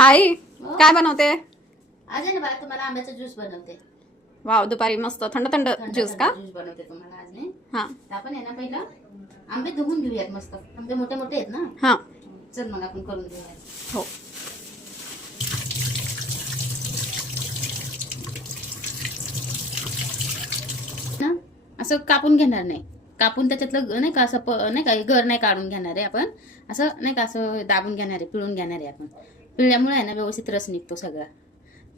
आई हो? काय बनवते? आज आहे ना बाळा तुम्हाला आंब्याचा ज्यूस बनवते. वाव, दुपारी मस्त थंड थंड थंड ज्यूस का? ज्यूस बनवते तुम्हाला आज मी. हा तर आपण आहे ना पहिलं आंबे धुवून घेऊयात मस्त. आंबे मोठे मोठे आहेत ना. हा चल मग आपण करून घेऊयात. हो. ना असं कापून घेणार नाही. कापून त्याच्यातलं नाही का असं नाही का घर नाही काढून घेणार आहे आपण. असं नाही का असं दाबून घेणार आहे, पिळून घेणार आहे आपण. पिळल्यामुळे आहे ना व्यवस्थित रस निघतो सगळा.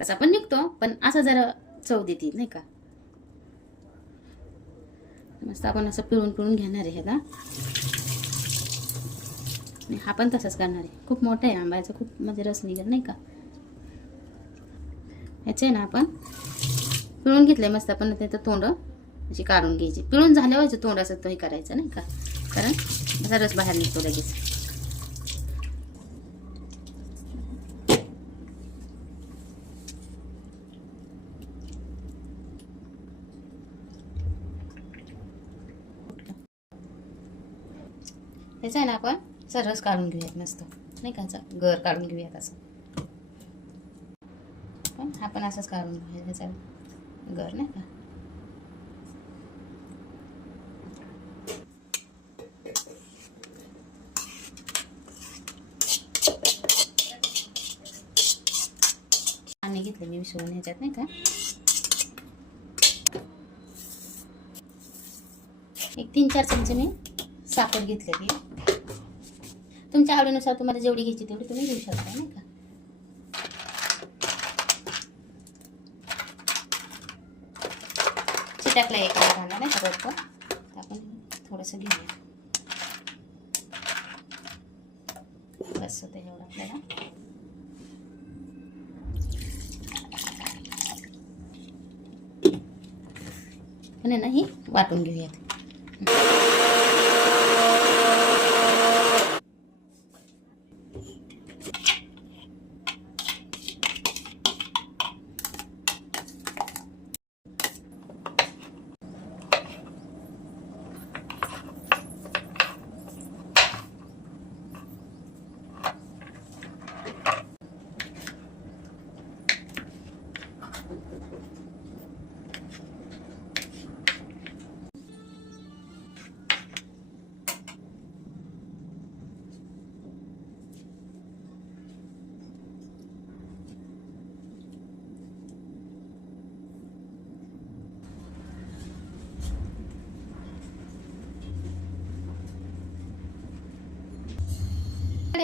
तसा पण निघतो पण असं जरा चव देते नाही का. मस्त आपण असं पिळून पिळून घेणार आहे ह्याला. हा पण तसंच करणार आहे. खूप मोठा आहे आंब्याचा, खूप म्हणजे रस निघेल नाही का. ह्याचे ना आपण पिळून घेतलंय मस्त. आपण त्याचं तोंड अशी काढून घ्यायची. पिळून झाल्यावर तोंड असं तो हे करायचं नाही का, कारण असा रस बाहेर निघतो लगेच. त्याचा आहे ना आपण सरस काढून घेऊयात मस्त नाही का, घर काढून घेऊयात असं. पण आपण असंच काढून घेऊयात त्याचा घर नाही का. पाणी घेतलं मी मिसळून ह्याच्यात नाही का. एक 3-4 चमचे मी साखर घेतलेली. तुमच्या आवडीनुसार तुम्हाला जेवढी घ्यायची तेवढी तुम्ही घेऊ शकता नाही का. चिटकला एक कांदा नाही का बरोबर. आपण थोडंसं घेऊया बस होतं एवढं आपल्याला. पण ना ही वाटून घेऊयात.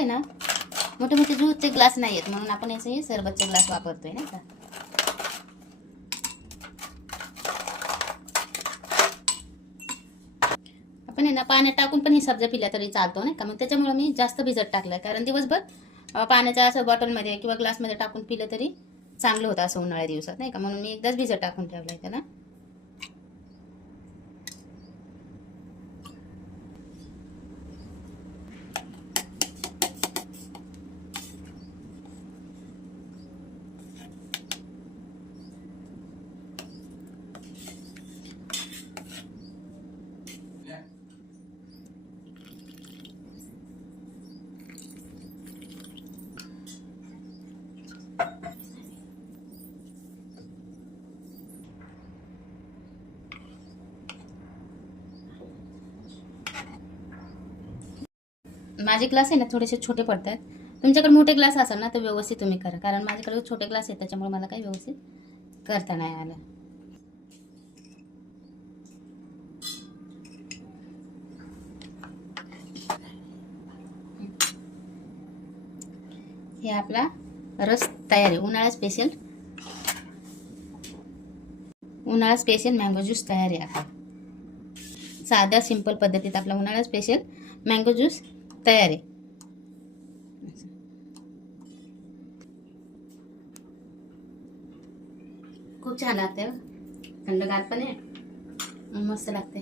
ना मोठे मोठे ज्यूसचे ग्लास नाही आहेत म्हणून आपण याचे सरबतचे ग्लास वापरतोय नाही का. आपण आहे ना पाण्यात टाकून पण ही सब्जा पिल्या तरी चालतो नाही का. मग त्याच्यामुळे मी जास्त भिजत टाकलं, कारण दिवसभर पाण्याच्या असं बॉटलमध्ये किंवा ग्लासमध्ये टाकून पिलं तरी चांगलं होतं असं उन्हाळ्या दिवसात नाही का. म्हणून मी एकदाच भिजत टाकून ठेवलंय त्याला. माझे ग्लास आहे ना थोडेसे छोटे पडतात. तुमच्याकडे मोठे ग्लास असेल ना तर व्यवस्थित तुम्ही करा, कारण माझ्याकडे छोटे ग्लास आहेत त्याच्यामुळे मला काही व्यवस्थित करता नाही आलं. हे आपला रस तयार आहे. उन्हाळा स्पेशल मँगो ज्यूस तयार आहे. आता साध्या सिंपल पद्धतीत आपला उन्हाळा स्पेशल मँगो ज्यूस तयार आहे. खूप छान लागते, थंडगार पण आहे, मस्त लागते.